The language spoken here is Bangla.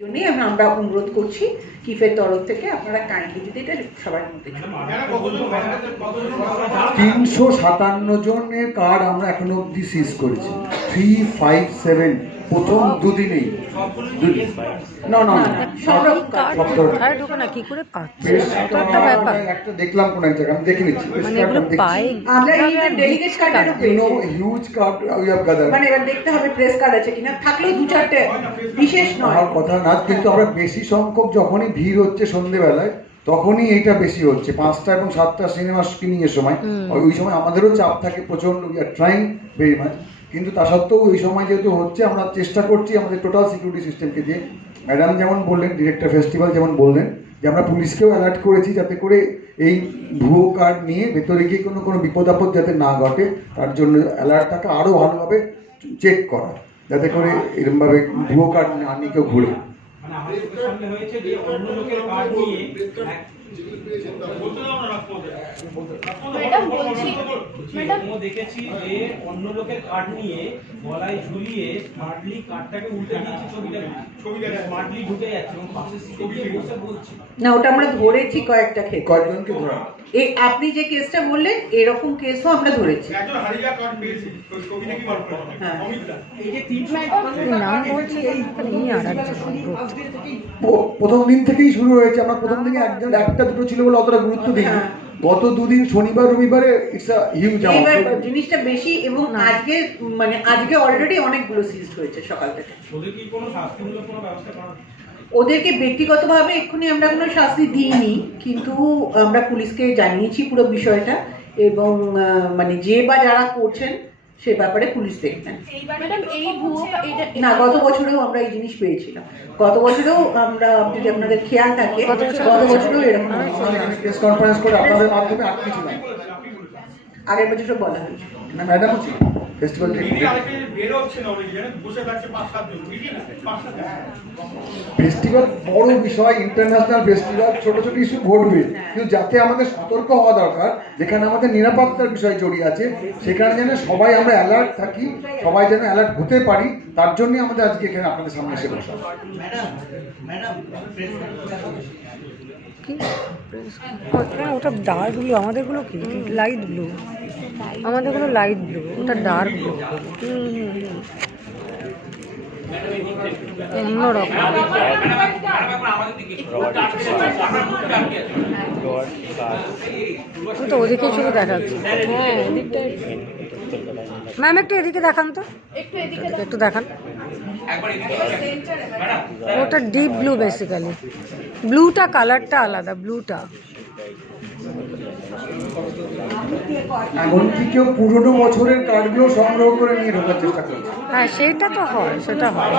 জন্যই আমি- আমরা অনুরোধ করছি কিফের তরফ থেকে আপনারা কাইন্ডলি যদি এটা সবার মধ্যে তিনশো সাতান্ন জনের কার্ড আমরা এখনও অব্দি সিজ করেছি। থ্রি ফাইভ সেভেন প্রথম দুদিনেই। না না কি করে একটা দেখলাম কোন এক আমি দেখে নিচ্ছি। মানে. মানে এবার দেখতে হবে প্রেস কার্ড আছে কিনা। থাকলেও দু চারটে বিশেষ নয়। কথা না কিন্তু আমরা বেশি সংখ্যক যখনই ভিড় হচ্ছে সন্ধেবেলায় তখনই এটা বেশি হচ্ছে। পাঁচটা এবং সাতটা সিনেমা স্ক্রিনিং এর সময়। ওই সময় আমাদেরও চাপ থাকে প্রচণ্ড we are trying very much কিন্তু তা সত্ত্বেও ওই সময় যেহেতু হচ্ছে, আমরা চেষ্টা করছি আমাদের টোটাল সিকিউরিটি সিস্টেমকে দিয়ে। ম্যাডাম যেমন বললেন ডিরেক্টর ফেস্টিভ্যাল যেমন বললেন, যে আমরা পুলিশকেও অ্যালার্ট করেছি যাতে করে এই ভুয়ো কার্ড নিয়ে ভেতরে গিয়ে কোনো কোনো বিপদ আপদ যাতে না ঘটে, তার জন্য অ্যালার্টটাকে আরও ভালোভাবে চেক করা, যাতে করে এরমভাবে ভুয়ো কার্ড না নিয়ে কেউ ঘুরে। আমাদের সামনে হয়েছে যে অন্য লোকের কার্ড নিয়ে এক- ম্যাডাম, বলছি, ম্যাডাম। আমিও দেখেছি যে অন্য লোকের কার্ড নিয়ে গলায় ঝুলিয়ে স্মার্টলি কার্ডটাকে উল্টে দিয়েছে ছবিটা। ছবিটা স্মার্টলি ঢুকে যাচ্ছে এবং পাশে বসে বলছে না ওটা আমরা ধরেছি কয়েকটা ক্ষেত্রে। কয়েকজনকে ধরা এই আপনি যে কেসটা বললেন এরকম কেসও আমরা ধরেছি। একজন হারিয়া কার্ড পেয়েছি তো ছবিটা কি বার করা হ্যাঁ। এই যে নাম বলছে এই আর একজন প্রথম দিন থেকেই শুরু হয়েছে। আমরা প্রথম দিকে একজন একটা দুটো ছিল বলে অতটা গুরুত্ব দিই হ্যাঁ। গত দুদিন শনিবার রবিবারে ইটস আ হিউজ অ্যামাউন্ট জিনিসটা বেশি এবং আজকে মানে আজকে অলরেডি অনেকগুলো সিজ হয়েছে সকাল থেকে। ওদের কি কোনো শাস্তিমূলক কোনো ব্যবস্থা করা ওদেরকে ব্যক্তিগতভাবে এক্ষুনি আমরা কোনো শাস্তি দিইনি কিন্তু আমরা পুলিশকে জানিয়েছি পুরো বিষয়টা এবং মানে যে বা যারা করছেন সে ব্যাপারে পুলিশ দেখবেন। ম্যাডাম না গত বছরেও আমরা এই জিনিস পেয়েছিলাম। গত বছরেও আমরা যদি আপনাদের খেয়াল থাকে গত বছরেও এরকম প্রেস কনফারেন্স করে আপনাদের মাধ্যমে আটকেছিলাম আগের বছরও বলা হয়েছিল না ম্যাডামও ছিল। ফেস্টিভ্যাল দিদি আরেকটা যে বেরোচ্ছে না অনেক জানেন বসে থাকছে পাঁচ সাতজন দিদি না পাঁচ সাতজন ফেস্টিভ্যাল বড় বিষয় ইন্টারন্যাশনাল ফেস্টিভ্যাল ছোট ছোট ইস্যু ঘটবে। কিন্তু যাতে আমাদের সতর্ক হওয়া দরকার যেখানে আমাদের নিরাপত্তার বিষয় জড়িয়ে আছে সেখানে যেন সবাই আমরা অ্যালার্ট থাকি সবাই যেন অ্যালার্ট হতে পারি তার জন্যই আমাদের আজকে এখানে আপনাদের সামনে এসে বসা। কি? ওটা ডার্ক ব্লু আমাদেরগুলো কি? লাইট ব্লু আমাদেরগুলো লাইট ব্লু ওটা ডার্ক ব্লু তো হ্যাঁ ম্যাম, একটু এদিকে দেখান তো। একটু এদিকে ওটা ডিপ ব্লু বেসিক্যালি ব্লুটা কালারটা আলাদা ব্লুটা এখন কি কেউ পুরোনো বছরের কার্ডগুলো সংগ্রহ করে নিয়ে ঢোকার চেষ্টা করছে। হ্যাঁ সেটা তো হয় সেটা হয়।